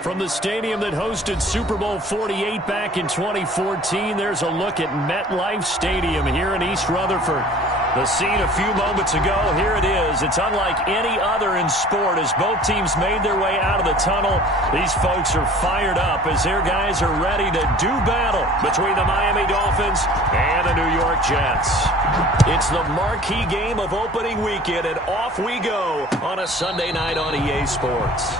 From the stadium that hosted Super Bowl 48 back in 2014, there's a look at MetLife Stadium here in East Rutherford. The scene a few moments ago, here it is. It's unlike any other in sport as both teams made their way out of the tunnel. These folks are fired up as their guys are ready to do battle between the Miami Dolphins and the New York Jets. It's the marquee game of opening weekend, and off we go on a Sunday night on EA Sports.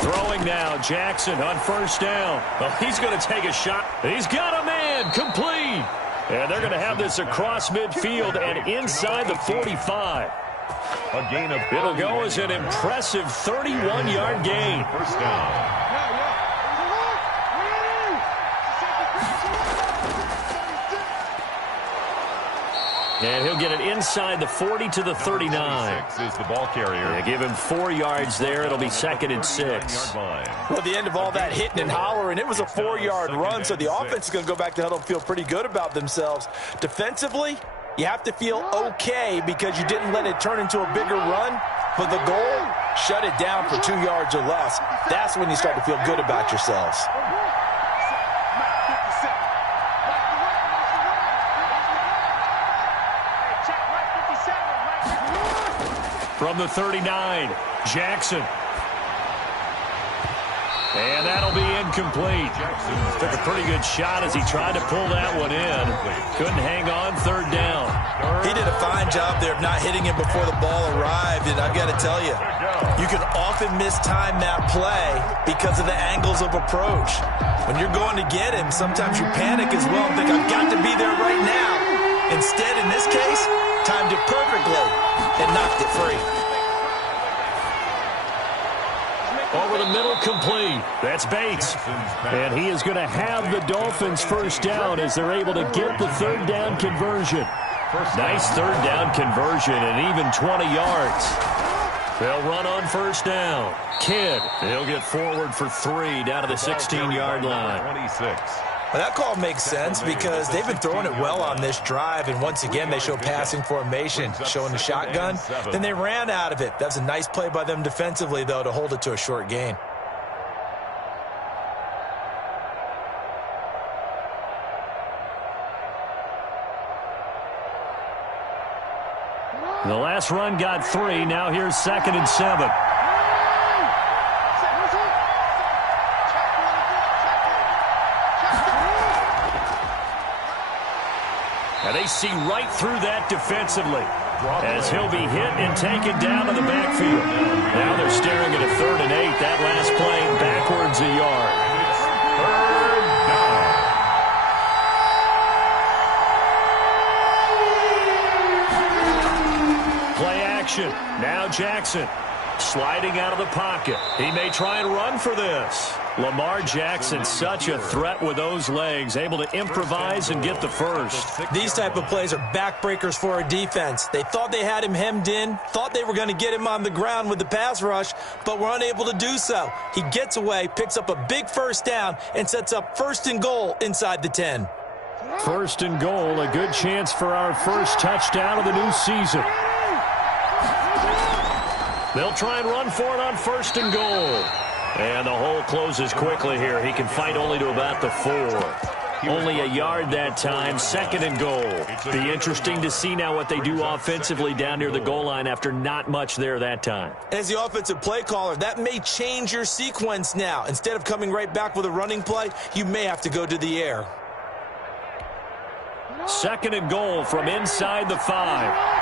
Throwing now, Jackson on first down. Well, he's going to take a shot. He's got a man, complete. And they're going to have this across midfield and inside the 45. A gain of It'll go as an impressive 31-yard gain. First down. And he'll get it inside the 40 to the 39. Is the ball carrier. Yeah, give him 4 yards there. It'll be 2nd and 6. Well, at the end of all that hitting and hollering, it was a 4-yard run, so the offense is going to go back to huddle and feel pretty good about themselves. Defensively, you have to feel okay because you didn't let it turn into a bigger run, but the goal, shut it down for 2 yards or less. That's when you start to feel good about yourselves. From the 39, Jackson. And that'll be incomplete. Took a pretty good shot as he tried to pull that one in. Couldn't hang on, 3rd down. He did a fine job there of not hitting him before the ball arrived, and I've got to tell you, you can often mistime that play because of the angles of approach. When you're going to get him, sometimes you panic as well and think, I've got to be there right now. Instead, in this case, timed it perfectly and knocked it free. Over the middle, complete. That's Bates. And he is going to have the Dolphins first down as they're able to get the 3rd down conversion. Nice 3rd down conversion and even 20 yards. They'll run on first down. Kidd, he'll get forward for 3 down to the 16-yard line. 26. Well, that call makes sense because they've been throwing it well on this drive, and once again they show passing formation, showing the shotgun. Then they ran out of it. That's a nice play by them defensively, though, to hold it to a short gain. The last run got 3. Now here's 2nd and 7. And they see right through that defensively as he'll be hit and taken down to the backfield. Now they're staring at a 3rd and 8. That last play backwards a yard. 3rd down. Play action. Now Jackson sliding out of the pocket. He may try and run for this. Lamar Jackson, such a threat with those legs, able to improvise and get the first. These type of plays are backbreakers for a defense. They thought they had him hemmed in, thought they were going to get him on the ground with the pass rush, but were unable to do so. He gets away, picks up a big first down, and sets up 1st and goal inside the 10. 1st and goal, a good chance for our first touchdown of the new season. They'll try and run for it on 1st and goal. And the hole closes quickly here. He can fight only to about the 4. Only a yard that time, 2nd and goal. Be interesting to see now what they do offensively down near the goal line after not much there that time. As the offensive play caller, that may change your sequence now. Instead of coming right back with a running play, you may have to go to the air. 2nd and goal from inside the 5.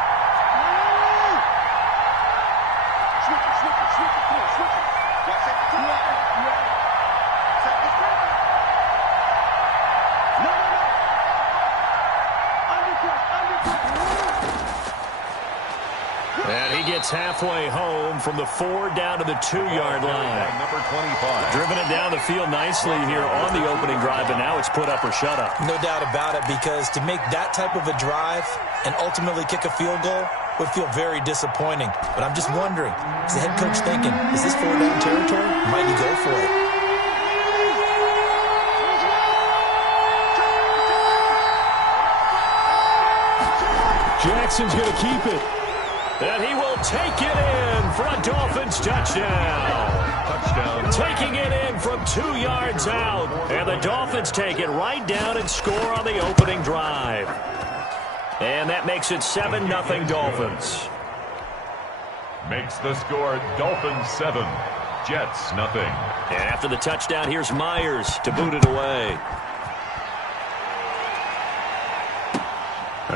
It's halfway home from the 4 down to the 2-yard line. Number 25. Driven it down the field nicely here on the opening drive, and now it's put up or shut up. No doubt about it, because to make that type of a drive and ultimately kick a field goal would feel very disappointing. But I'm just wondering, is the head coach thinking, is this 4-down territory? Might he go for it? Jackson's going to keep it. And he will take it in for a Dolphins touchdown. Touchdown. Taking it in from 2 yards out. And the Dolphins take it right down and score on the opening drive. And that makes it 7-0 Dolphins. Makes the score Dolphins 7, Jets nothing. And after the touchdown, here's Myers to boot it away.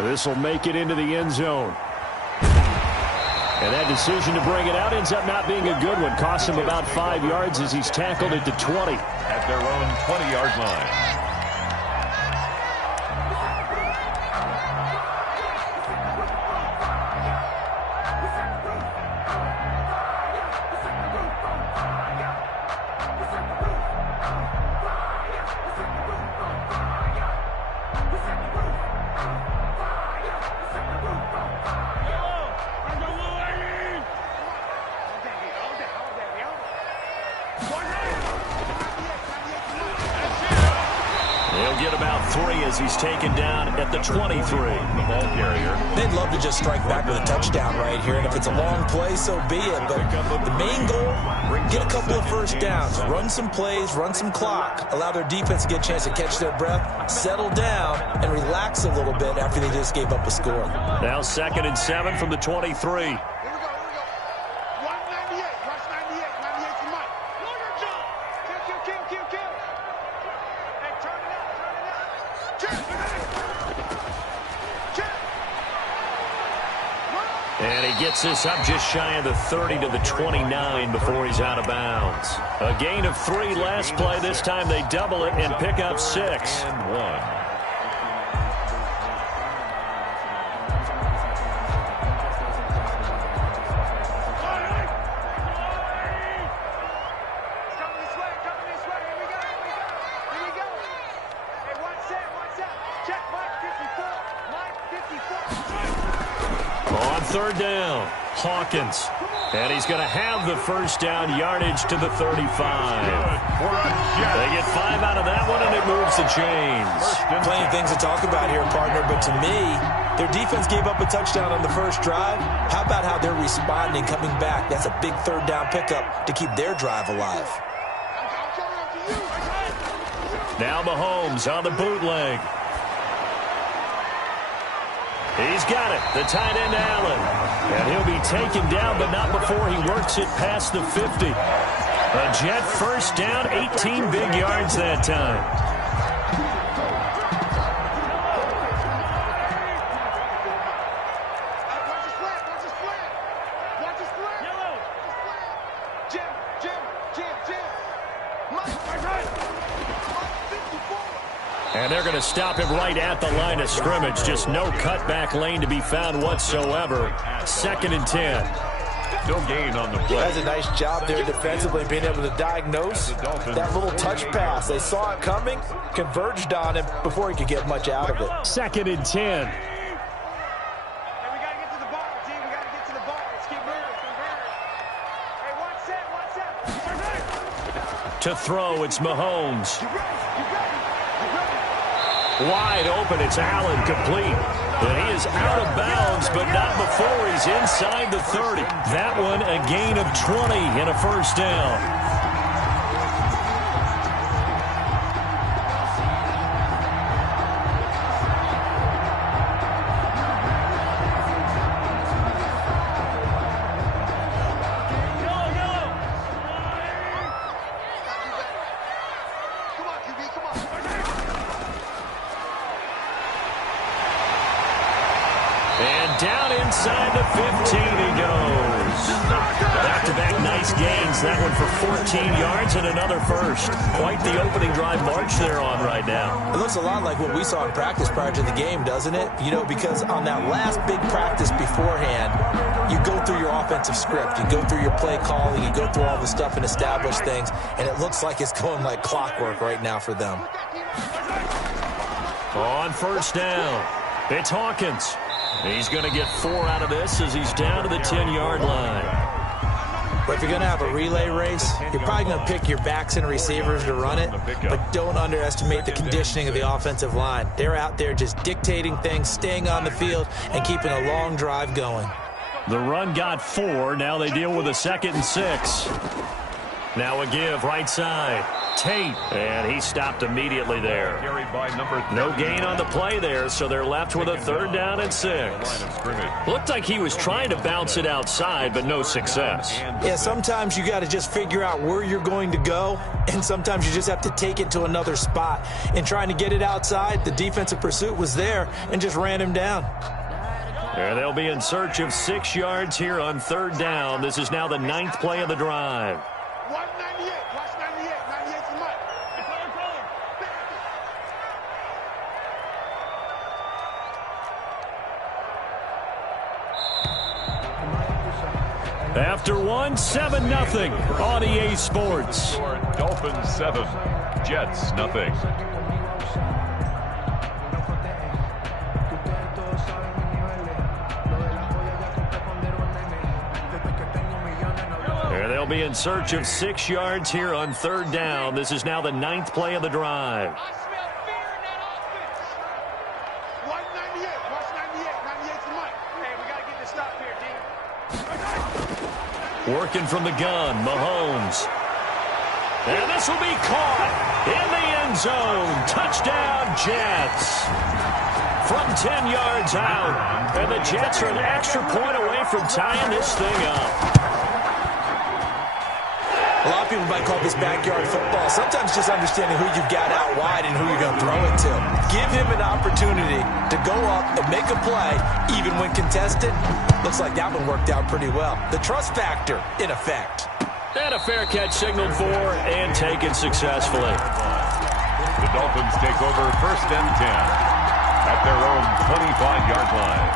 This will make it into the end zone. And that decision to bring it out ends up not being a good one. Costs him about 5 yards as he's tackled at the 20. At their own 20-yard line. He's taken down at the 23. The ball carrier. They'd love to just strike back with a touchdown right here, and if it's a long play, so be it. But the main goal, get a couple of first downs, run some plays, run some clock, allow their defense to get a chance to catch their breath, settle down, and relax a little bit after they just gave up a score. Now 2nd and 7 from the 23. And he gets this up just shy of the 30 to the 29 before he's out of bounds. A gain of 3 last play. This time they double it and pick up 6. And 1. On 3rd down, Hawkins. And he's going to have the first down yardage to the 35. They get 5 out of that one, and it moves the chains. Plenty of things to talk about here, partner, but to me, their defense gave up a touchdown on the first drive. How about how they're responding, coming back? That's a big 3rd down pickup to keep their drive alive. Now Mahomes on the bootleg. He's got it, the tight end Allen. And he'll be taken down, but not before he works it past the 50. A Jet first down, 18 big yards that time. And they're going to stop him right at the line of scrimmage. Just no cutback lane to be found whatsoever. 2nd and 10. No gain on the play. That's a nice job there defensively, being able to diagnose that little touch pass. They saw it coming, converged on him before he could get much out of it. 2nd and 10. To throw, it's Mahomes. Wide open, it's Allen, complete. And he is out of bounds, but not before he's inside the 30. That one, a gain of 20 and a first down. Down inside the 15 he goes. Back-to-back nice gains. That one for 14 yards and another first. Quite the opening drive march they're on right now. It looks a lot like what we saw in practice prior to the game, doesn't it? You know, because on that last big practice beforehand, you go through your offensive script. You go through your play calling. You go through all the stuff and establish things. And it looks like it's going like clockwork right now for them. On first down, it's Hawkins. He's going to get 4 out of this as he's down to the 10-yard line. But if you're going to have a relay race, you're probably going to pick your backs and receivers to run it, but don't underestimate the conditioning of the offensive line. They're out there just dictating things, staying on the field, and keeping a long drive going. The run got 4. Now they deal with a 2nd and 6. Now a give right side. Tate, and he stopped immediately there. No gain on the play there, so they're left with a 3rd down and 6. Looked like he was trying to bounce it outside, but no success. Yeah, sometimes you got to just figure out where you're going to go, and sometimes you just have to take it to another spot. In trying to get it outside, the defensive pursuit was there and just ran him down. And they'll be in search of 6 yards here on 3rd down. This is now the 9th play of the drive. After 1, 7-0 on EA Sports. Dolphins 7, Jets nothing. They'll be in search of 6 yards here on 3rd down. This is now the 9th play of the drive. Working from the gun, Mahomes. And this will be caught in the end zone. Touchdown, Jets. From 10 yards out. And the Jets are an extra point away from tying this thing up. A lot of people might call this backyard football. Sometimes just understanding who you've got out wide and who you're going to throw it to. Give him an opportunity to go up and make a play, even when contested. Looks like that one worked out pretty well. The trust factor, in effect. And a fair catch signaled for and taken successfully. The Dolphins take over 1st and 10 at their own 25-yard line.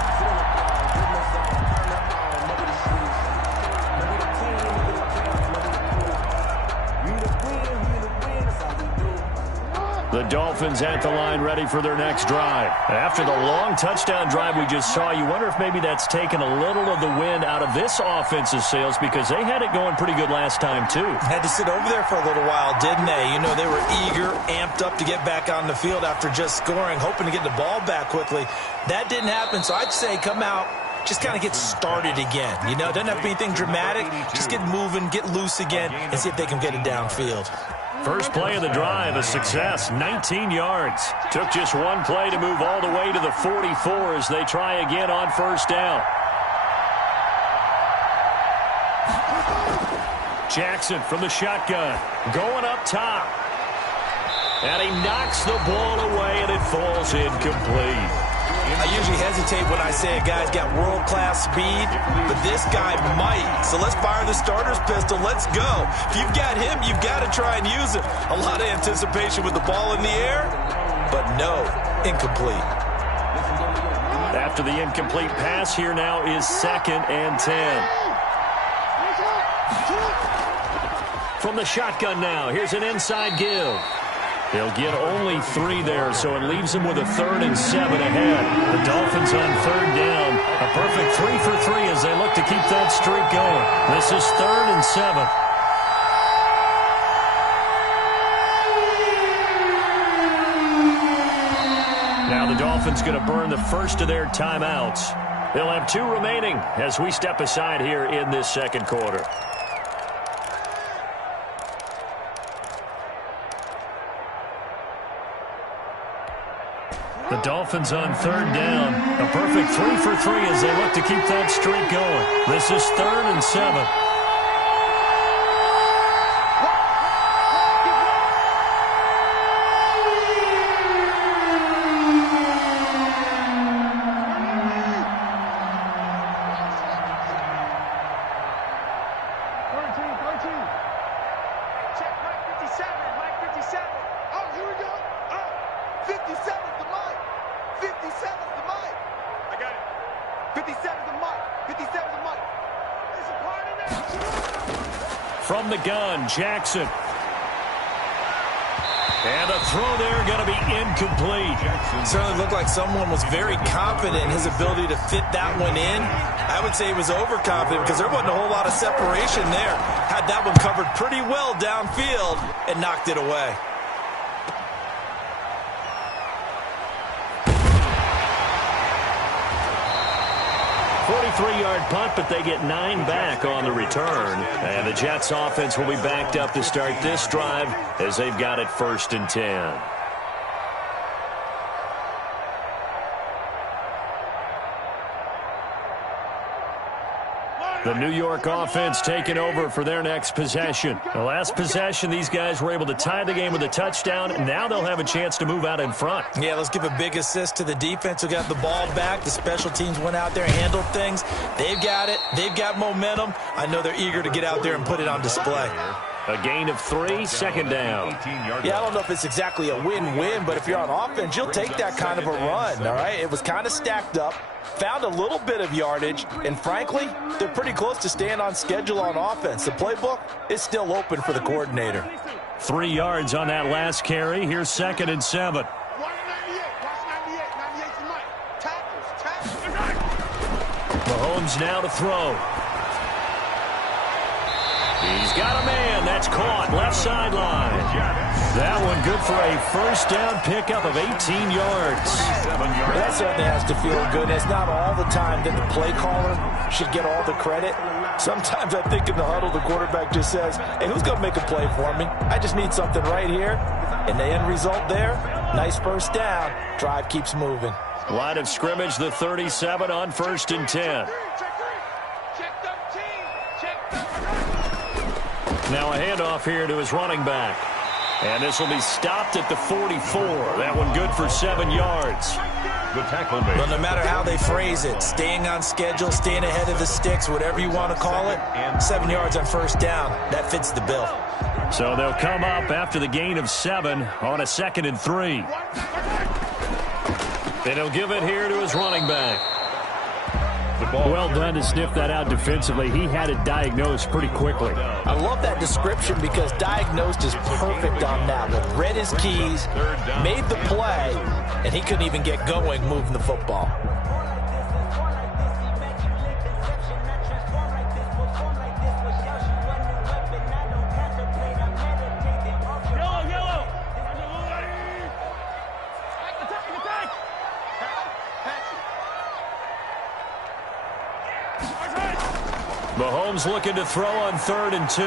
The Dolphins at the line ready for their next drive. After the long touchdown drive we just saw, you wonder if maybe that's taken a little of the wind out of this offense's sails because they had it going pretty good last time too. Had to sit over there for a little while, didn't they? You know, they were eager, amped up to get back on the field after just scoring, hoping to get the ball back quickly. That didn't happen, so I'd say come out, just kind of get started again. You know, it doesn't have to be anything dramatic. Just get moving, get loose again, and see if they can get it downfield. First play of the drive, a success, 19 yards. Took just one play to move all the way to the 44 as they try again on first down. Jackson from the shotgun, going up top. And he knocks the ball away, and it falls incomplete. I usually hesitate when I say a guy's got world-class speed, but this guy might. So let's fire the starter's pistol. Let's go. If you've got him, you've got to try and use him. A lot of anticipation with the ball in the air, but no, incomplete. After the incomplete pass, here now is 2nd and 10. From the shotgun now, here's an inside give. They'll get only 3 there, so it leaves them with a 3rd and 7 ahead. The Dolphins on 3rd down. A perfect 3 for 3 as they look to keep that streak going. This is 3rd and 7. Now the Dolphins going to burn the first of their timeouts. They'll have 2 remaining as we step aside here in this second quarter. The Dolphins on 3rd down. A perfect 3 for 3 as they look to keep that streak going. This is 3rd and 7. From the gun, Jackson. And the throw there going to be incomplete. Certainly looked like someone was very confident in his ability to fit that one in. I would say he was overconfident because there wasn't a whole lot of separation there. Had that one covered pretty well downfield and knocked it away. Three-yard punt, but they get 9 back on the return. And the Jets offense will be backed up to start this drive as they've got it 1st and 10. The New York offense taking over for their next possession. The last possession, these guys were able to tie the game with a touchdown, and now they'll have a chance to move out in front. Yeah, let's give a big assist to the defense who got the ball back. The special teams went out there and handled things. They've got it. They've got momentum. I know they're eager to get out there and put it on display. A gain of 3, 2nd down. Yeah, I don't know if it's exactly a win-win, but if you're on offense, you'll take that kind of a run, all right? It was kind of stacked up, found a little bit of yardage, and frankly, they're pretty close to staying on schedule on offense. The playbook is still open for the coordinator. 3 yards on that last carry. Here's 2nd and 7. Mahomes now to throw. He's got a man. That's caught. Left sideline. That one good for a 1st down pickup of 18 yards. That certainly has to feel good. It's not all the time that the play caller should get all the credit. Sometimes I think in the huddle, the quarterback just says, hey, who's going to make a play for me? I just need something right here. And the end result there, nice 1st down. Drive keeps moving. Line of scrimmage, the 37 on 1st and 10. Now a handoff here to his running back. And this will be stopped at the 44. That one good for 7 yards. The tackle made. Well, no matter how they phrase it, staying on schedule, staying ahead of the sticks, whatever you want to call it, 7 yards on 1st down, that fits the bill. So they'll come up after the gain of 7 on a 2nd and 3. Then he'll give it here to his running back. Well done to sniff that out defensively. He had it diagnosed pretty quickly. I love that description because diagnosed is perfect on that one. Read his keys, made the play, and he couldn't even get going moving the football. Mahomes looking to throw on 3rd and 2.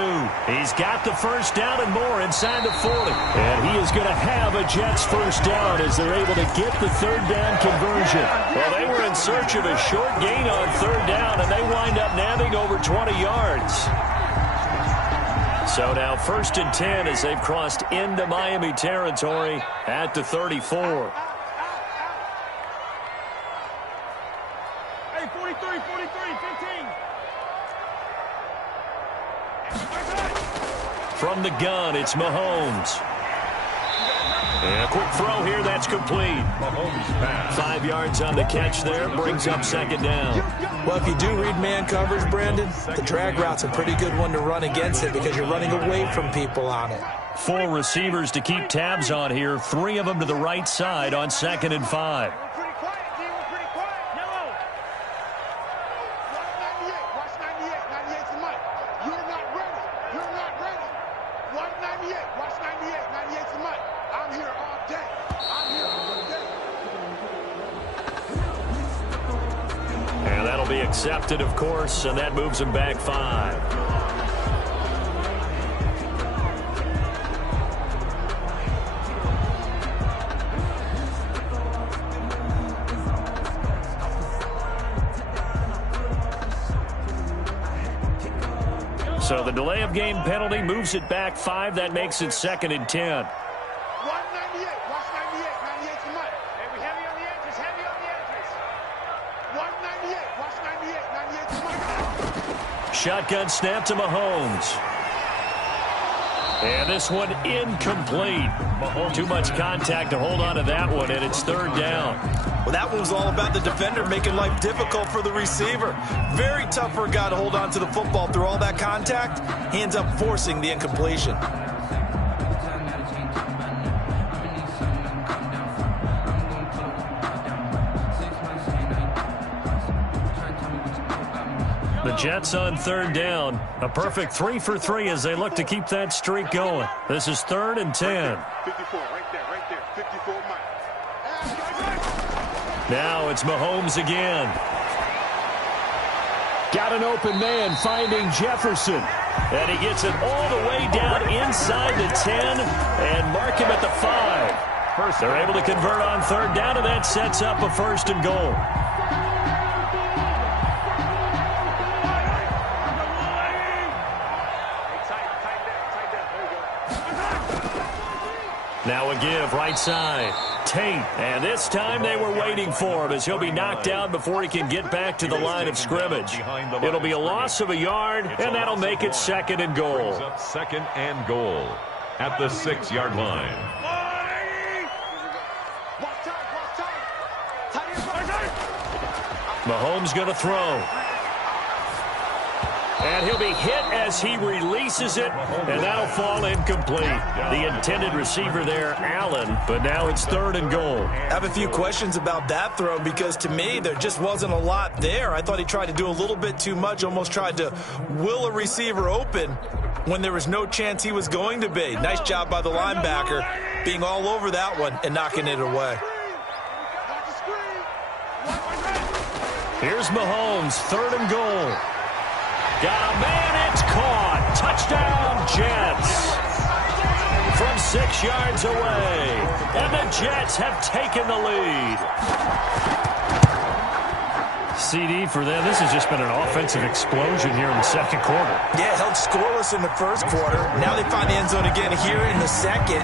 He's got the 1st down and more inside the 40. And he is going to have a Jets 1st down as they're able to get the 3rd down conversion. Well, they were in search of a short gain on 3rd down, and they wind up nabbing over 20 yards. So now 1st and 10 as they've crossed into Miami territory at the 34. Hey, 43, 15. From the gun, it's Mahomes. And a quick throw here, that's complete. Mahomes pass. 5 yards on the catch there, brings up 2nd down. Well, if you do read man coverage, Brandon, the drag route's a pretty good one to run against it because you're running away from people on it. 4 receivers to keep tabs on here, 3 of them to the right side on 2nd and 5. And that'll be accepted, of course, and that moves him back 5. So the delay of game penalty moves it back 5. That makes it 2nd and 10. Shotgun snap to Mahomes. And this one incomplete. Too much contact to hold on to that one, and it's third down. Well, that one was all about the defender making life difficult for the receiver. Very tough for a guy to hold on to the football through all that contact. He ends up forcing the incompletion. The Jets on third down. A perfect 3 for 3 as they look to keep that streak going. This is 3rd and 10. 54, right there. 54 miles. Now it's Mahomes again. Got an open man finding Jefferson. And he gets it all the way down inside the 10 and mark him at the 5. They're able to convert on third down, and that sets up a 1st and goal. Now a give right side. Tate. And this time they were waiting for him as he'll be knocked down before he can get back to the line of scrimmage. It'll be a loss of a yard, and that'll make it 2nd and goal. 2nd and goal at the 6-yard line. Mahomes going to throw. And he'll be hit as he releases it, and that'll fall incomplete. The intended receiver there, Allen, but now it's 3rd and goal. I have a few questions about that throw because to me there just wasn't a lot there. I thought he tried to do a little bit too much, almost tried to will a receiver open when there was no chance he was going to be. Nice job by the linebacker being all over that one and knocking it away. Here's Mahomes, 3rd and goal. Got a man, it's caught. Touchdown, Jets. From 6 yards away. And the Jets have taken the lead. CD for them. This has just been an offensive explosion here in the 2nd quarter. Yeah, held scoreless in the 1st quarter. Now they find the end zone again here in the 2nd.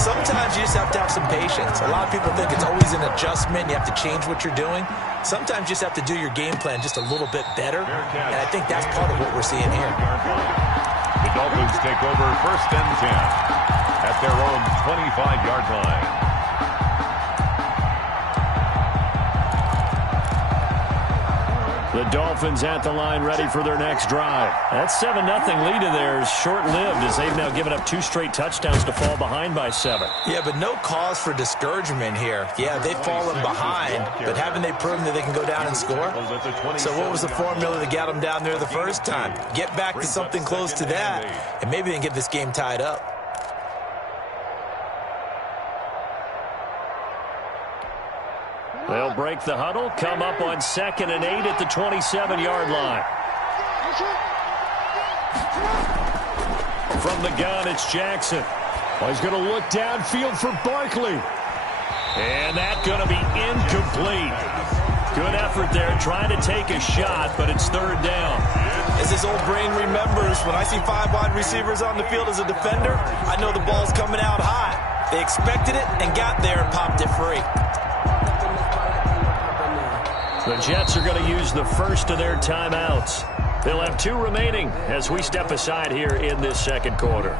Sometimes you just have to have some patience. A lot of people think it's always an adjustment. You have to change what you're doing. Sometimes you just have to do your game plan just a little bit better. And I think that's part of what we're seeing here. The Dolphins take over 1st and 10 at their own 25-yard line. The Dolphins at the line ready for their next drive. That 7-0 lead of theirs short-lived as they've now given up 2 straight touchdowns to fall behind by 7. Yeah, but no cause for discouragement here. Yeah, they've fallen behind, but haven't they proven that they can go down and score? So what was the formula that got them down there the first time? Get back to something close to that, and maybe they can get this game tied up. They'll break the huddle, come up on 2nd and 8 at the 27-yard line. From the gun, it's Jackson. Well, he's going to look downfield for Barkley. And that's going to be incomplete. Good effort there, trying to take a shot, but it's 3rd down. As his old brain remembers, when I see 5 wide receivers on the field as a defender, I know the ball's coming out high. They expected it and got there and popped it free. The Jets are going to use the first of their timeouts. They'll have 2 remaining as we step aside here in this 2nd quarter.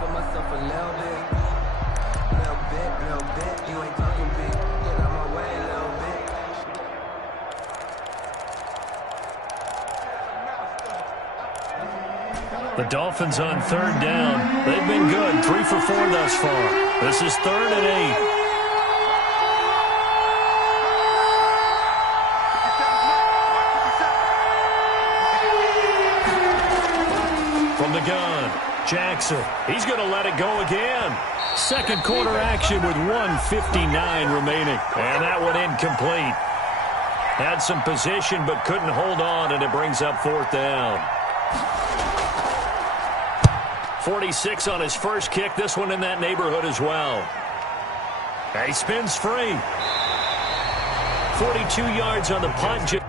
The Dolphins on 3rd down. They've been good, 3 for 4 thus far. This is 3rd and 8. From the gun, Jackson. He's going to let it go again. 2nd quarter action with 1:59 remaining. And that one incomplete. Had some position but couldn't hold on, and it brings up 4th down. 46 on his first kick. This one in that neighborhood as well. He spins free. 42 yards on the punt.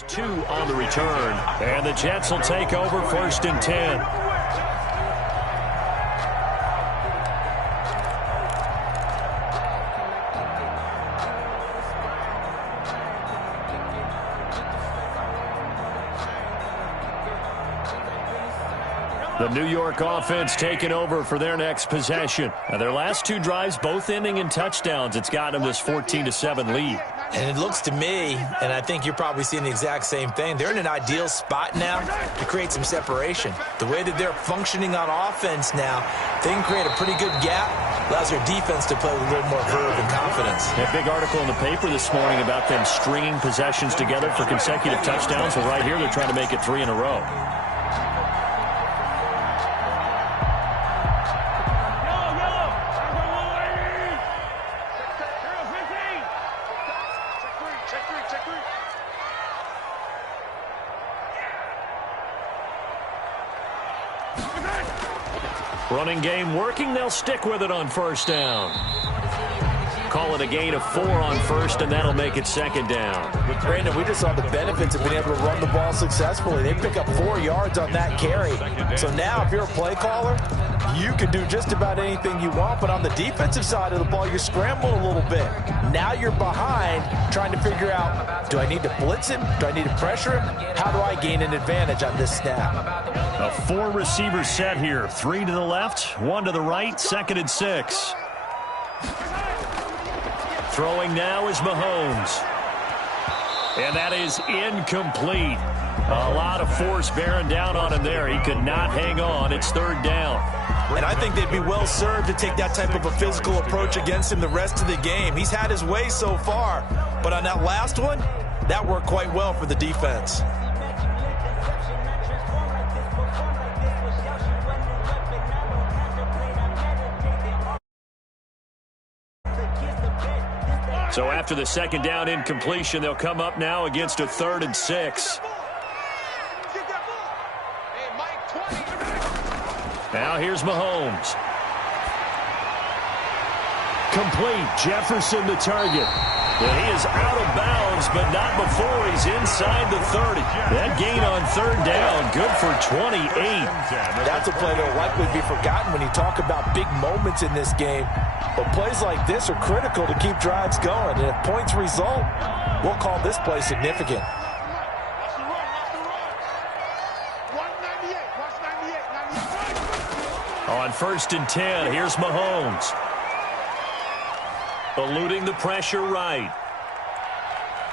It's 2 on the return, and the Jets will take over 1st and 10. The New York offense taking over for their next possession. Now, their last 2 drives, both ending in touchdowns. It's got them this 14-7 lead. And it looks to me, and I think you're probably seeing the exact same thing, they're in an ideal spot now to create some separation. The way that they're functioning on offense now, they can create a pretty good gap. Allows their defense to play with a little more verve and confidence. A big article in the paper this morning about them stringing possessions together for consecutive touchdowns. Well, right here, they're trying to make it 3 in a row. Running game working. They'll stick with it on 1st down. Call it a gain of 4 on 1st, and that'll make it 2nd down. Brandon, we just saw the benefits of being able to run the ball successfully. They pick up 4 yards on that carry. So now if you're a play caller, you can do just about anything you want, but on the defensive side of the ball, you're scrambling a little bit. Now you're behind trying to figure out, do I need to blitz him? Do I need to pressure him? How do I gain an advantage on this snap? A 4-receiver set here. 3 to the left, 1 to the right, 2nd and 6. Throwing now is Mahomes. And that is incomplete. A lot of force bearing down on him there. He could not hang on. It's 3rd down. And I think they'd be well served to take that type of a physical approach against him the rest of the game. He's had his way so far, but on that last one, that worked quite well for the defense. So after the 2nd down incompletion, they'll come up now against a 3rd and 6. Now here's Mahomes. Complete. Jefferson the target. And he is out of bounds, but not before he's inside the 30. That gain on 3rd down, good for 28. That's a play that will likely be forgotten when you talk about big moments in this game. But plays like this are critical to keep drives going. And if points result, we'll call this play significant. On 1st and 10, here's Mahomes. Eluding the pressure right.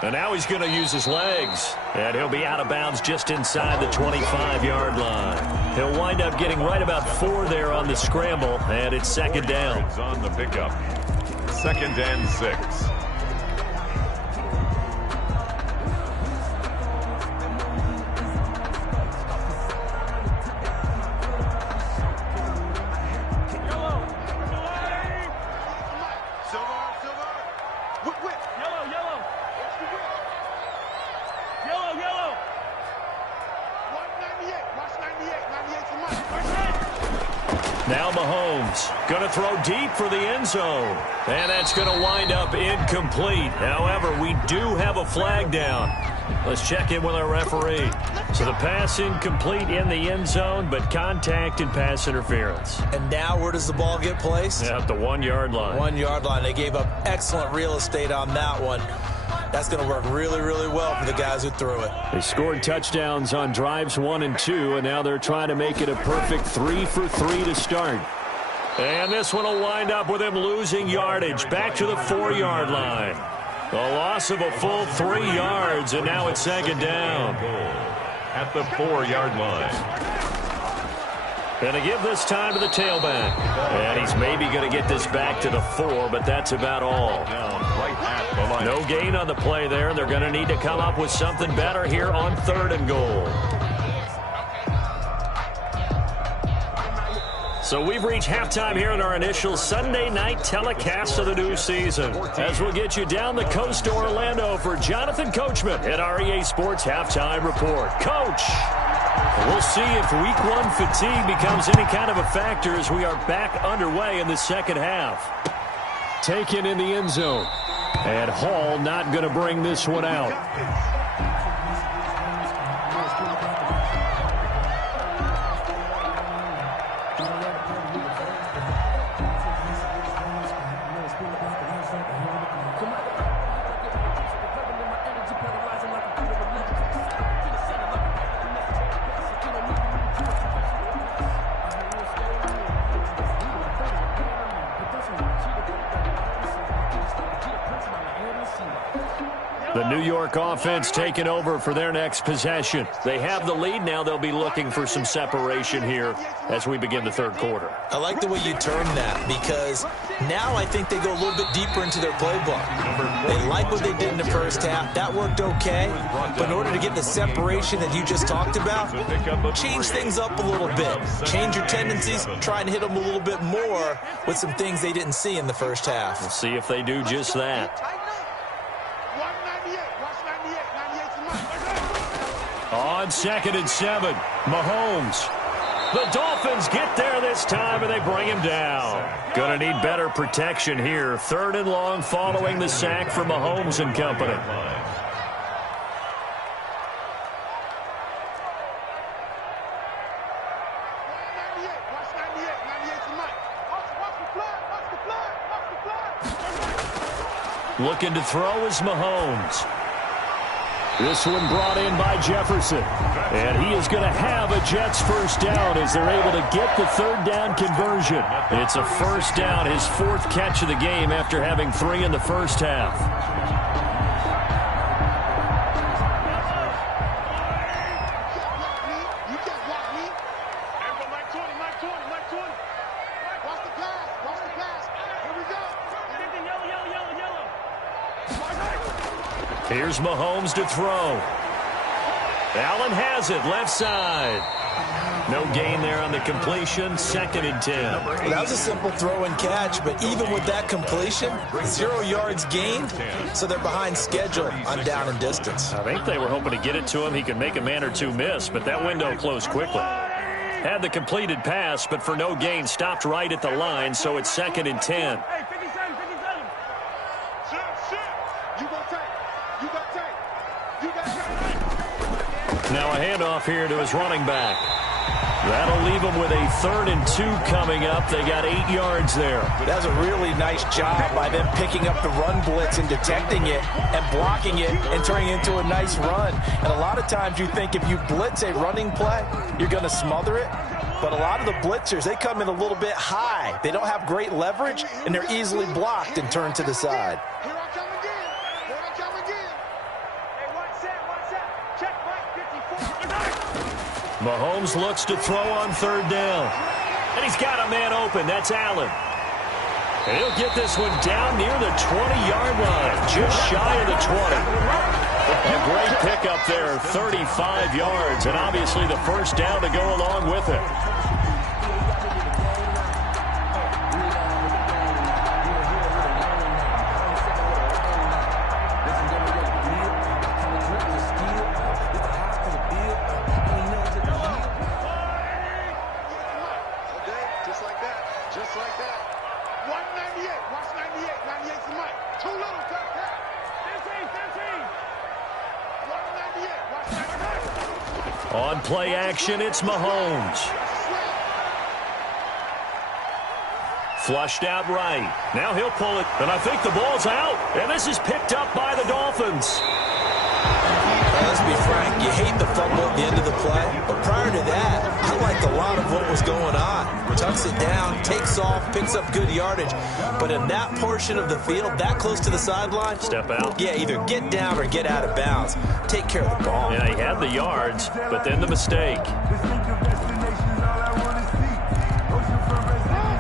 And now he's going to use his legs. And he'll be out of bounds just inside the 25-yard line. He'll wind up getting right about 4 there on the scramble, and it's 2nd down. On the pickup. 2nd and 6. Now Mahomes going to throw deep for the end zone. And that's going to wind up incomplete. However, we do have a flag down. Let's check in with our referee. So the pass incomplete in the end zone, but contact and pass interference. And now where does the ball get placed? At the 1-yard line. 1-yard line. They gave up excellent real estate on that one. That's going to work really, really well for the guys who threw it. They scored touchdowns on drives 1 and 2, and now they're trying to make it a perfect 3 for 3 to start. And this one will wind up with him losing yardage back to the 4-yard line. The loss of a full 3 yards, and now it's 2nd down. At the 4-yard line. And to give this time to the tailback. And he's maybe going to get this back to the 4, but that's about all. Right at the line. No gain on the play there. They're going to need to come up with something better here on 3rd and goal. So we've reached halftime here in our initial Sunday night telecast of the new season. As we'll get you down the coast to Orlando for Jonathan Coachman at our EA Sports Halftime Report. Coach, we'll see if Week 1 fatigue becomes any kind of a factor as we are back underway in the second half. Taken in the end zone. And Hall not going to bring this one out. The New York offense taking over for their next possession. They have the lead now. They'll be looking for some separation here as we begin the third quarter. I like the way you term that because now I think they go a little bit deeper into their playbook. They like what they did in the first half. That worked okay. But in order to get the separation that you just talked about, change things up a little bit. Change your tendencies. Try and hit them a little bit more with some things they didn't see in the first half. We'll see if they do just that. On 2nd and 7, Mahomes. The Dolphins get there this time, and they bring him down. Going to need better protection here. 3rd and long following the sack for Mahomes and company. Looking to throw is Mahomes. This one brought in by Jefferson. And he is going to have a Jets first down as they're able to get the 3rd down conversion. It's a first down, his 4th catch of the game after having 3 in the first half. Here's Mahomes to throw. Allen has it, left side. No gain there on the completion, 2nd and 10. Well, that was a simple throw and catch, but even with that completion, 0 yards gained, so they're behind schedule on down and distance. I think they were hoping to get it to him. He could make a man or two miss, but that window closed quickly. Had the completed pass, but for no gain, stopped right at the line, so it's 2nd and 10. Now a handoff here to his running back. That'll leave him with a 3rd and 2 coming up. They got 8 yards there. That was a really nice job by them picking up the run blitz and detecting it and blocking it and turning it into a nice run. And a lot of times you think if you blitz a running play, you're going to smother it. But a lot of the blitzers, they come in a little bit high. They don't have great leverage, and they're easily blocked and turned to the side. Mahomes looks to throw on 3rd down. And he's got a man open. That's Allen. And he'll get this one down near the 20-yard line, just shy of the 20. A great pickup there, 35 yards, and obviously the first down to go along with it. On play action, it's Mahomes. Flushed out right. Now he'll pull it, and I think the ball's out. And this is picked up by the Dolphins. Let's be frank, you hate the fumble at the end of the play. But prior to that, I liked a lot of what was going on. Tucks it down, takes off, picks up good yardage. But in that portion of the field, that close to the sideline, step out. Yeah, either get down or get out of bounds. Take care of the ball. Yeah, he had the yards, but then the mistake.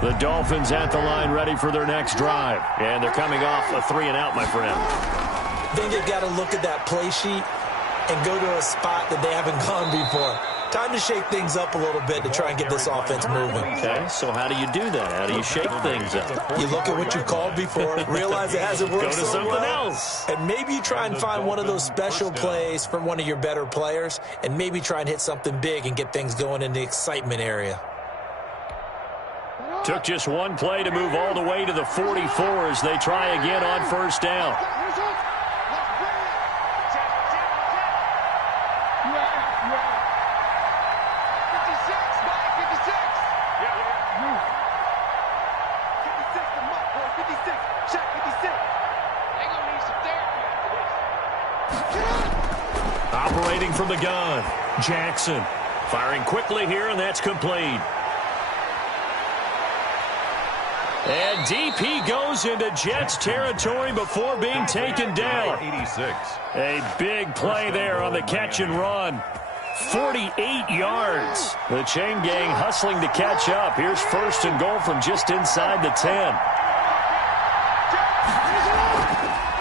The Dolphins at the line ready for their next drive. And they're coming off a 3-and-out, my friend. I think they've got to look at that play sheet and go to a spot that they haven't gone before. Time to shake things up a little bit to try and get this offense moving. Okay, so how do you do that? How do you shake things up? You look at what you've called before, realize it hasn't worked Go to so something well, else. and maybe you try and find one of those special plays from one of your better players, and maybe try and hit something big and get things going in the excitement area. Took just one play to move all the way to the 44 as they try again on first down. Operating from the gun, Jackson. Firing quickly here, and that's complete. And deep he goes into Jets territory before being taken down. 86. A big play there on the catch and run. 48 yards. The chain gang hustling to catch up. Here's first and goal from just inside the 10.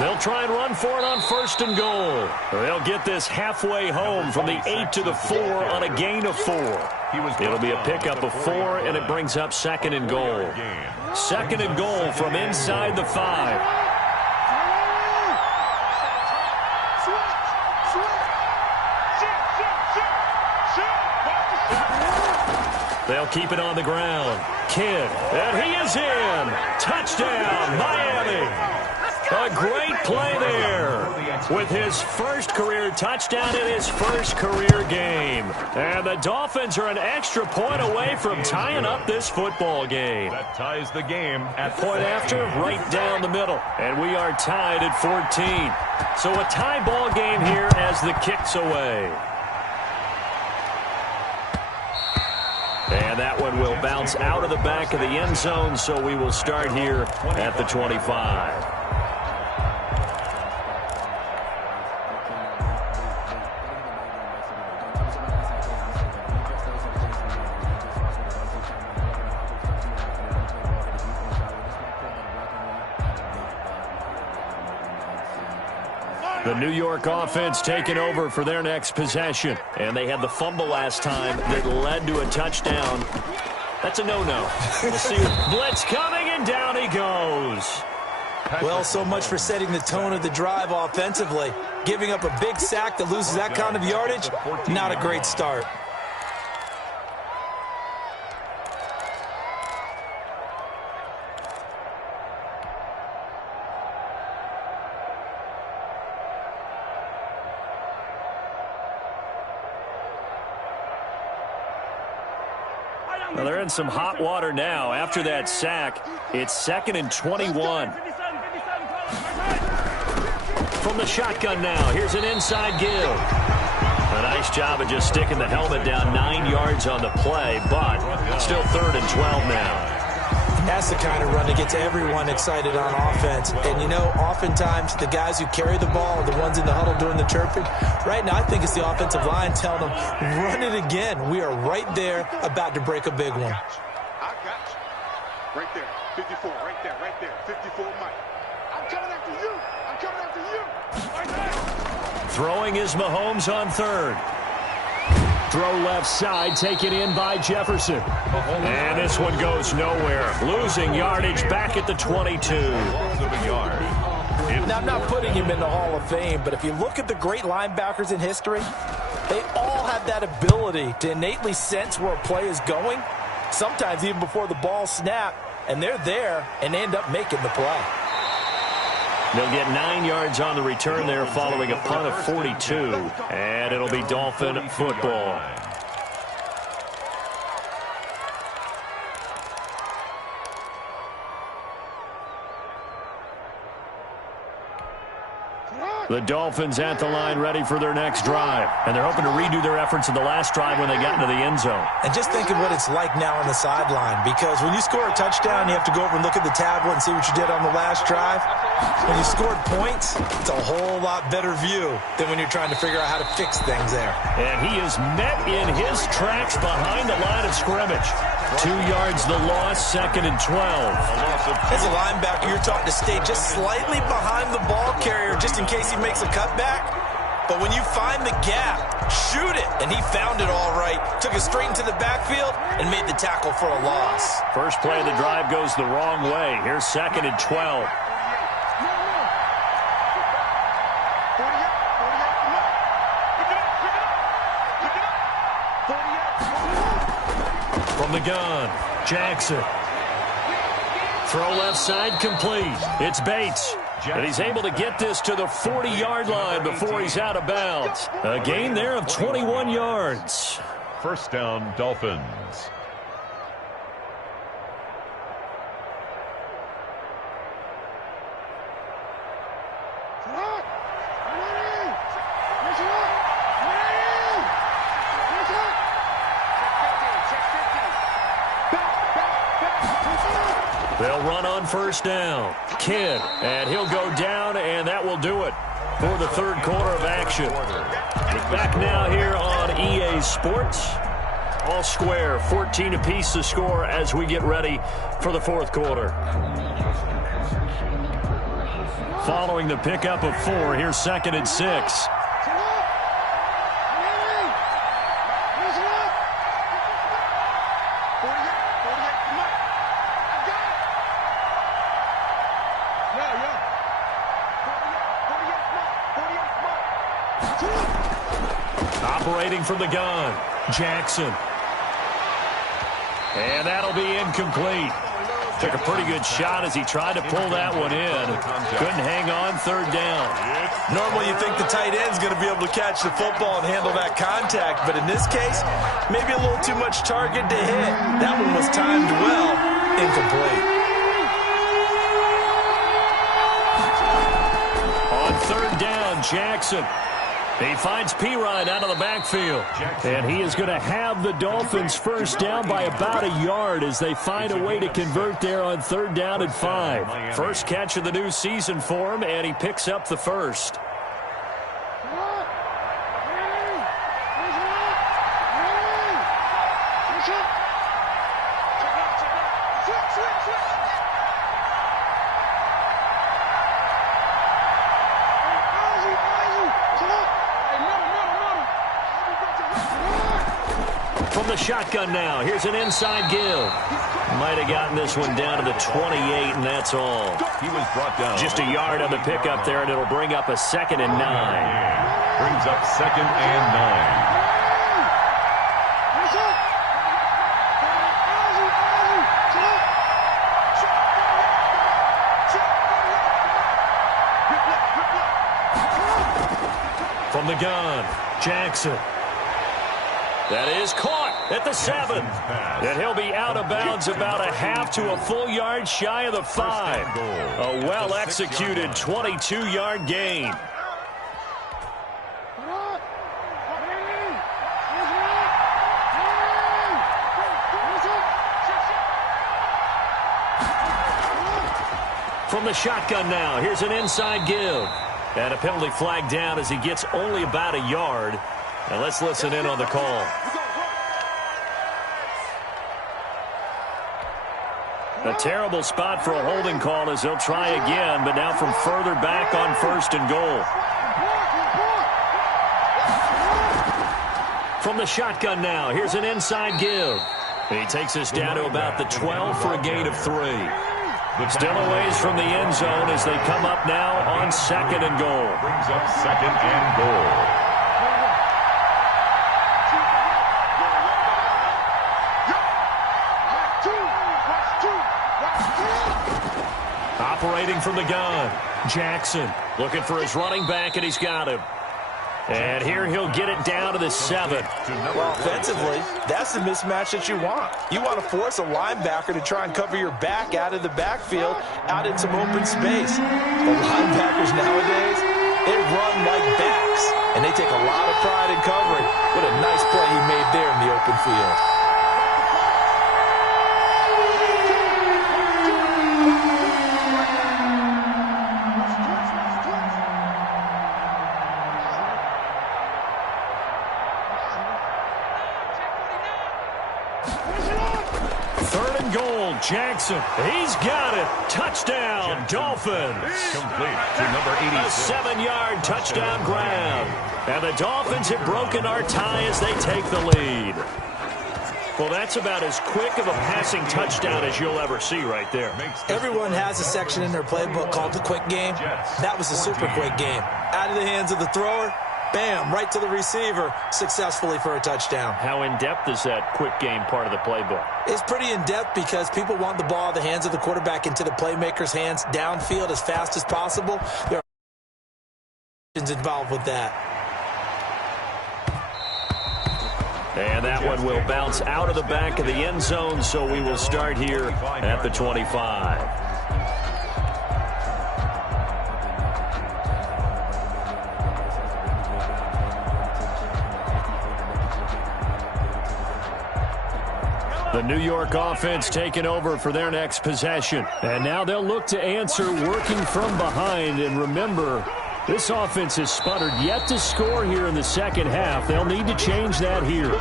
They'll try and run for it on first and goal. They'll get this halfway home from the 8 to the 4 on a gain of 4. It'll be a pickup of 4, and it brings up second and goal. Second and goal from inside the 5. They'll keep it on the ground. Kidd, and he is in. Touchdown, Miami. A great play there with his first career touchdown in his first career game. And the Dolphins are an extra point away from tying up this football game. That ties the game at Point after, right down the middle. And we are tied at 14. So a tie ball game here as the kick's away. And that one will bounce out of the back of the end zone, so we will start here at the 25. The New York offense taking over for their next possession. And they had the fumble last time that led to a touchdown. That's a no-no. We'll see. Blitz coming, and down he goes. Well, so much for setting the tone of the drive offensively. Giving up a big sack that loses that kind of yardage, not a great start. Well, they're in some hot water now. After that sack, it's second and 21. From the shotgun now, here's an inside give. A nice job of just sticking the helmet down 9 yards on the play, but still third and 12 now. That's the kind of run that gets everyone excited on offense. And, you know, oftentimes the guys who carry the ball are the ones in the huddle doing the chirping. Right now, I think it's the offensive line telling them, run it again. We are right there about to break a big one. I got you. Right there. 54. Right there. Right there. 54 Mike. I'm coming after you. I'm coming after you. Right there. Throwing is Mahomes on third. Throw left side, taken in by Jefferson. And this one goes nowhere. Losing yardage back at the 22. Now, I'm not putting him in the Hall of Fame, but if you look at the great linebackers in history, they all have that ability to innately sense where a play is going, sometimes even before the ball snapped, and they're there and end up making the play. They'll get 9 yards on the return there following a punt of 42. And it'll be Dolphin football. The Dolphins at the line ready for their next drive. And they're hoping to redo their efforts in the last drive when they got into the end zone. And just think of what it's like now on the sideline, because when you score a touchdown, you have to go over and look at the tablet and see what you did on the last drive. When you scored points, it's a whole lot better view than when you're trying to figure out how to fix things there. And he is met in his tracks behind the line of scrimmage. 2 yards the loss, second and 12. As a linebacker, you're taught to stay just slightly behind the ball carrier just in case he makes a cutback. But when you find the gap, shoot it. And he found it all right. Took it straight into the backfield and made the tackle for a loss. First play of the drive goes the wrong way. Here's second and 12. From the gun, Jackson. Throw left side complete. It's Bates. And he's able to get this to the 40-yard line before he's out of bounds. A gain there of 21 yards. First down, Dolphins. They'll run on first down. Kidd, and he'll go down, and that will do it for the third quarter of action. Back now here on EA Sports. All square, 14 apiece to score as we get ready for the fourth quarter. Following the pickup of 4, here's 2nd and 6. Operating from the gun, Jackson. And that'll be incomplete. Took a pretty good shot as he tried to pull that one in. Couldn't hang on, third down. Normally you think the tight end's going to be able to catch the football and handle that contact, but in this case, maybe a little too much target to hit. That one was timed well, incomplete. On third down, Jackson. He finds Pirine out of the backfield. And he is going to have the Dolphins first down by about a yard as they find a way to convert there on third down and 5. First catch of the new season for him, and he picks up the first. From the shotgun now, here's an inside give. Might have gotten this one down to the 28, and that's all. He was brought down. Just a yard on the pickup there, and it'll bring up a 2nd and 9. Brings up 2nd and 9. From the gun, Jackson. That is caught at the 7. And he'll be out of bounds about a half to a full yard shy of the 5. A well-executed 22-yard gain. From the shotgun now, here's an inside give. And a penalty flag down as he gets only about a yard. And let's listen in on the call. A terrible spot for a holding call as they'll try again, but now from further back on 1st and goal. From the shotgun now, here's an inside give. He takes us down to about the 12 for a gain of 3. Still a ways from the end zone as they come up now on 2nd and goal. Brings up 2nd and goal. Operating from the gun, Jackson looking for his running back, and he's got him. And here he'll get it down to the 7. Well, offensively, that's the mismatch that you want. You want to force a linebacker to try and cover your back out of the backfield, out in some open space. The linebackers nowadays, they run like backs, and they take a lot of pride in covering. What a nice play he made there in the open field. Jackson, he's got it. Touchdown, Dolphins. Complete to number 86. A 7-yard touchdown grab. And the Dolphins have broken our tie as they take the lead. Well, that's about as quick of a passing touchdown as you'll ever see right there. Everyone has a section in their playbook called the quick game. That was a super quick game. Out of the hands of the thrower, bam, right to the receiver, successfully for a touchdown. How in-depth is that quick game part of the playbook? It's pretty in-depth because people want the ball out of the hands of the quarterback into the playmaker's hands downfield as fast as possible. There are involved with that. And that one will bounce out of the back of the end zone, so we will start here at the 25. The New York offense taking over for their next possession. And now they'll look to answer working from behind. And remember, this offense has sputtered yet to score here in the second half. They'll need to change that here.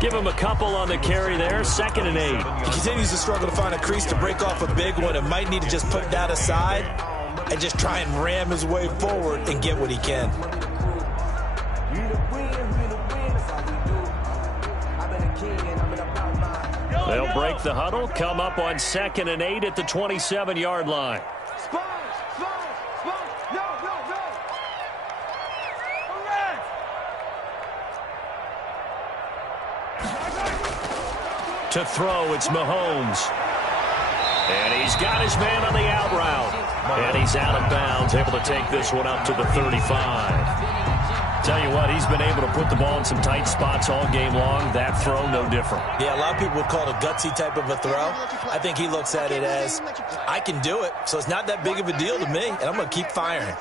Give him a couple on the carry there, 2nd and 8. He continues to struggle to find a crease to break off a big one and might need to just put that aside and just try and ram his way forward and get what he can. They'll break the huddle, come up on 2nd and 8 at the 27-yard line. To throw, it's Mahomes. And he's got his man on the out route. And he's out of bounds, able to take this one up to the 35. Tell you what, he's been able to put the ball in some tight spots all game long. That throw, no different. Yeah, a lot of people would call it a gutsy type of a throw. I think he looks at it as, I can do it, so it's not that big of a deal to me, and I'm going to keep firing.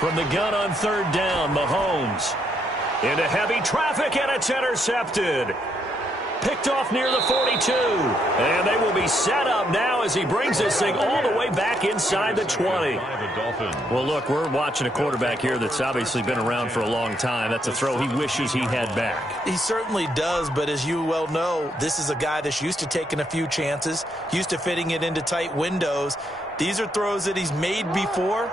From the gun on 3rd down, Mahomes. Into heavy traffic, and it's intercepted. Picked off near the 42. And they will be set up now as he brings this thing all the way back inside the 20. Well, look, we're watching a quarterback here that's obviously been around for a long time. That's a throw he wishes he had back. He certainly does, but as you well know, this is a guy that's used to taking a few chances, used to fitting it into tight windows. These are throws that he's made before.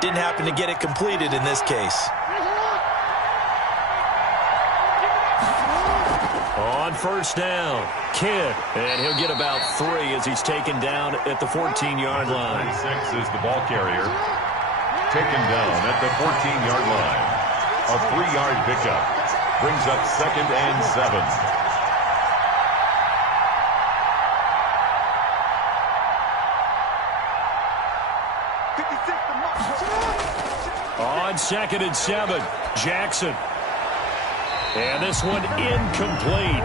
Didn't happen to get it completed in this case. On 1st down, Kidd, and he'll get about 3 as he's taken down at the 14-yard line. 26 is the ball carrier. Taken down at the 14-yard line. A 3-yard pickup. Brings up 2nd and 7. On 2nd and 7, Jackson. And this one incomplete.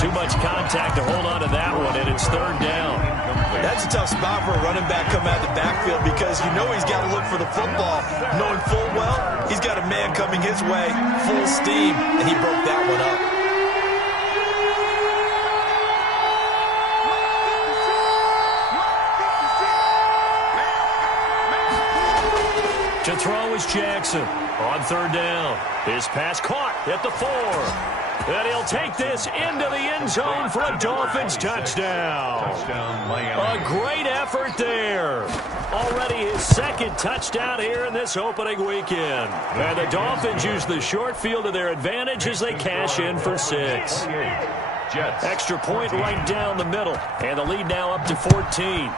Too much contact to hold on to that one, and it's 3rd down. That's a tough spot for a running back coming out of the backfield because you know he's got to look for the football, knowing full well he's got a man coming his way, full steam, and he broke that one up. To throw is Jackson on 3rd down. His pass caught at the 4. And he'll take this into the end zone for a Dolphins touchdown. A great effort there. Already his 2nd touchdown here in this opening weekend. And the Dolphins use the short field to their advantage as they cash in for 6. Extra point right down the middle. And the lead now up to 14.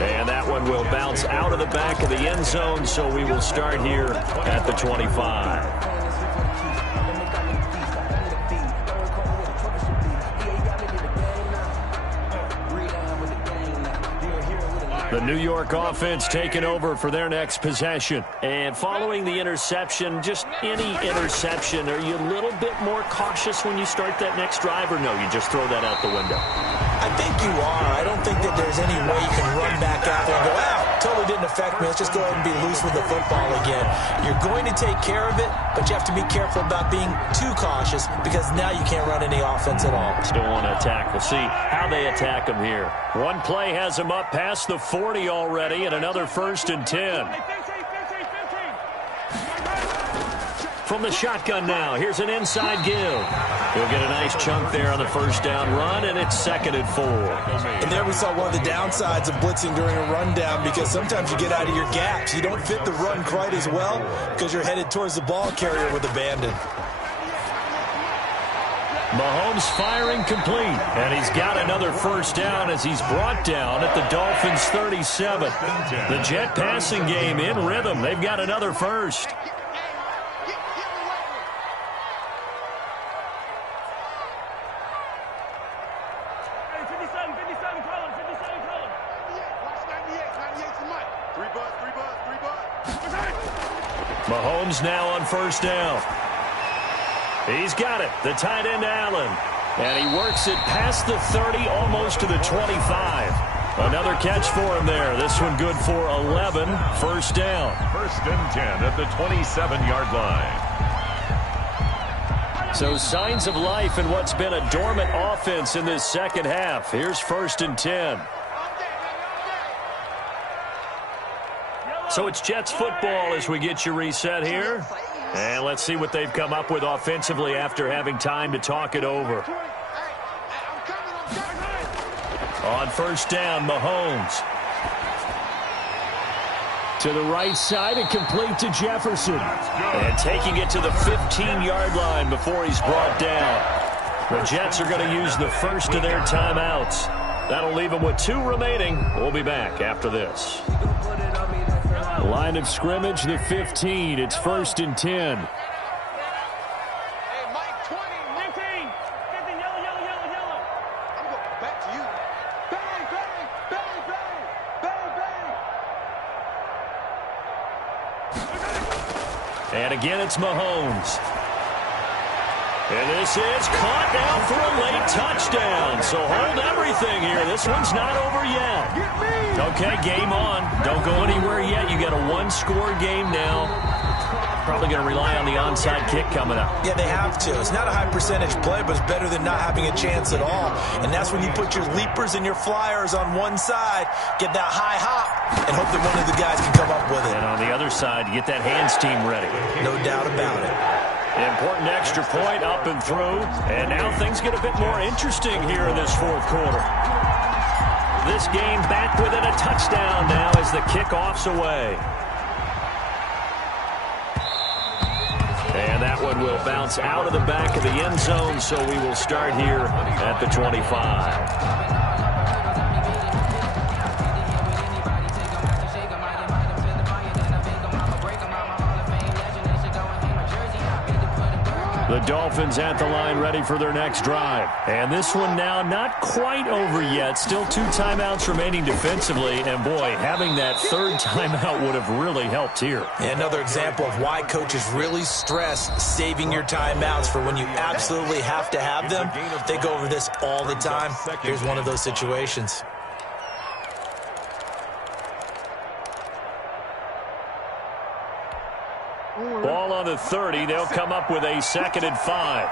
And that one will bounce out of the back of the end zone, so we will start here at the 25. The New York offense taking over for their next possession. And following the interception, just any interception, are you a little bit more cautious when you start that next drive, or no, you just throw that out the window? I think you are. I don't think that there's any way you can run back out there and go, totally didn't affect me. Let's just go ahead and be loose with the football again. You're going to take care of it, but you have to be careful about being too cautious because now you can't run any offense at all. Still want to attack. We'll see how they attack him here. One play has him up past the 40 already, and another 1st and 10. From the shotgun now, here's an inside give. He'll get a nice chunk there on the 1st down run, and it's 2nd and 4. And there we saw one of the downsides of blitzing during a rundown because sometimes you get out of your gaps. You don't fit the run quite as well because you're headed towards the ball carrier with abandon. Mahomes firing complete, and he's got another 1st down as he's brought down at the Dolphins' 37. The Jet passing game in rhythm. They've got another 1st. Mahomes now on 1st down. He's got it. The tight end, Allen. And he works it past the 30, almost to the 25. Another catch for him there. This one good for 11. 1st down. 1st and 10 at the 27-yard line. So signs of life in what's been a dormant offense in this second half. Here's 1st and 10. So it's Jets football as we get you reset here. And let's see what they've come up with offensively after having time to talk it over. On 1st down, Mahomes. To the right side and complete to Jefferson. And taking it to the 15-yard line before he's brought down. The Jets are going to use the first of their timeouts. That'll leave them with 2 remaining. We'll be back after this. Line of scrimmage, the 15. It's 1st and 10. Hey, Mike, 20, 19, 50, yellow. I'm going back to you. Bang, bang, bang, bang, bang, bang. And again, it's Mahomes. And this is caught now for a late touchdown. So hold everything here. This one's not over yet. Okay, game on. Don't go anywhere yet. You got a 1-score game now. Probably going to rely on the onside kick coming up. Yeah, they have to. It's not a high percentage play, but it's better than not having a chance at all. And that's when you put your leapers and your flyers on one side, get that high hop, and hope that one of the guys can come up with it. And on the other side, you get that hands team ready. No doubt about it. Important extra point up and through. And now things get a bit more interesting here in this 4th quarter. This game back within a touchdown now as the kickoff's away. And that one will bounce out of the back of the end zone, so we will start here at the 25. The Dolphins at the line ready for their next drive. And this one now not quite over yet. Still 2 timeouts remaining defensively. And, boy, having that 3rd timeout would have really helped here. Another example of why coaches really stress saving your timeouts for when you absolutely have to have them. They go over this all the time. Here's one of those situations. Ball on the 30. They'll come up with a 2nd and 5.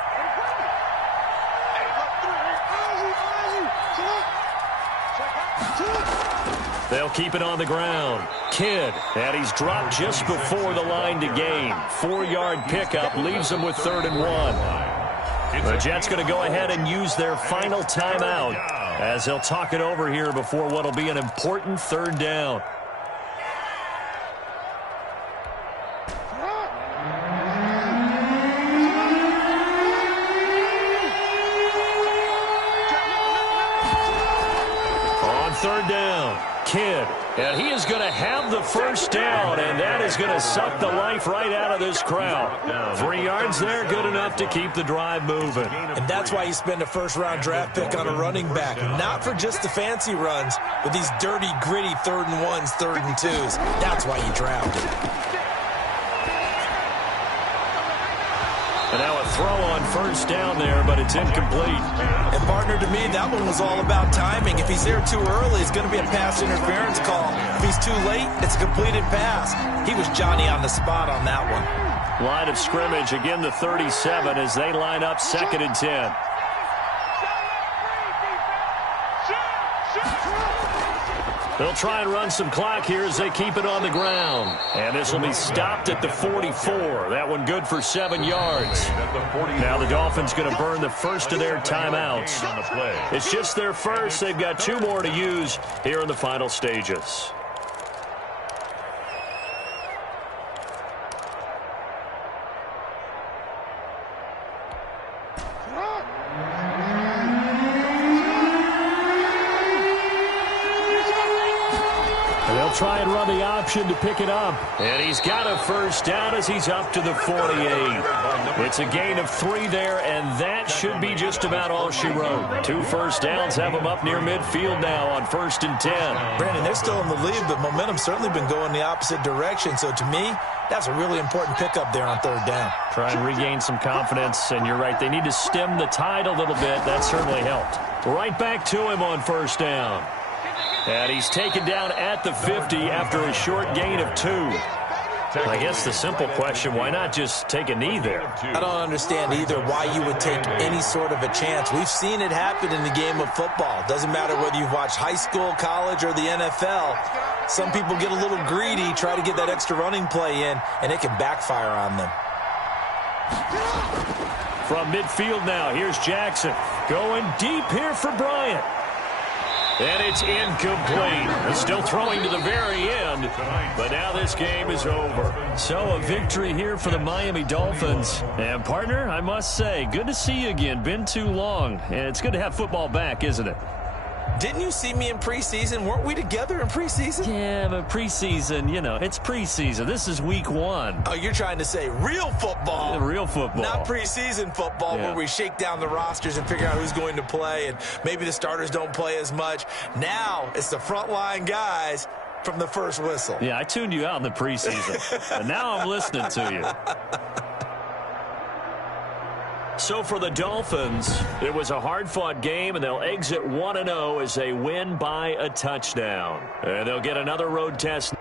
They'll keep it on the ground. Kidd, and he's dropped just before the line to gain. 4-yard pickup leaves them with 3rd and 1. The Jets going to go ahead and use their final timeout as they'll talk it over here before what will be an important 3rd down. On 3rd down, Kidd, and he is going to have the 1st down, and that is going to suck the life right out of this crowd. 3 yards there, good enough to keep the drive moving. And that's why you spend a 1st-round draft pick on a running back. Not for just the fancy runs, but these dirty, gritty 3rd and 1s, 3rd and 2s. That's why you draft it. And now a throw on 1st down there, but it's incomplete. And, partner, to me, that one was all about timing. If he's there too early, it's going to be a pass interference call. If he's too late, it's a completed pass. He was Johnny on the spot on that one. Line of scrimmage, again the 37 as they line up 2nd and 10. They'll try and run some clock here as they keep it on the ground. And this will be stopped at the 44. That one good for 7 yards. Now the Dolphins going to burn the 1st of their timeouts. It's just their 1st. They've got 2 more to use here in the final stages. Try and run the option to pick it up. And he's got a 1st down as he's up to the 48. It's a gain of 3 there, and that should be just about all she wrote. 2 1st downs have them up near midfield now on 1st and 10. Brandon, they're still in the lead, but momentum's certainly been going the opposite direction. So to me, that's a really important pickup there on 3rd down. Try and regain some confidence, and you're right. They need to stem the tide a little bit. That certainly helped. Right back to him on 1st down. And he's taken down at the 50 after a short gain of 2. I guess the simple question, why not just take a knee there? I don't understand either why you would take any sort of a chance. We've seen it happen in the game of football. Doesn't matter whether you've watched high school, college, or the NFL. Some people get a little greedy, try to get that extra running play in, and it can backfire on them. From midfield now, here's Jackson. Going deep here for Bryant. And it's incomplete. They're still throwing to the very end, but now this game is over. So a victory here for the Miami Dolphins. And, partner, I must say, good to see you again. Been too long. And it's good to have football back, isn't it? Didn't you see me in preseason? Weren't we together in preseason? Yeah, but preseason, you know, it's preseason. This is week 1. Oh, you're trying to say real football. Yeah, real football. Not preseason football where we shake down the rosters and figure out who's going to play, and maybe the starters don't play as much. Now it's the frontline guys from the first whistle. Yeah, I tuned you out in the preseason, and now I'm listening to you. So for the Dolphins, it was a hard-fought game, and they'll exit 1-0 as they win by a touchdown. And they'll get another road test.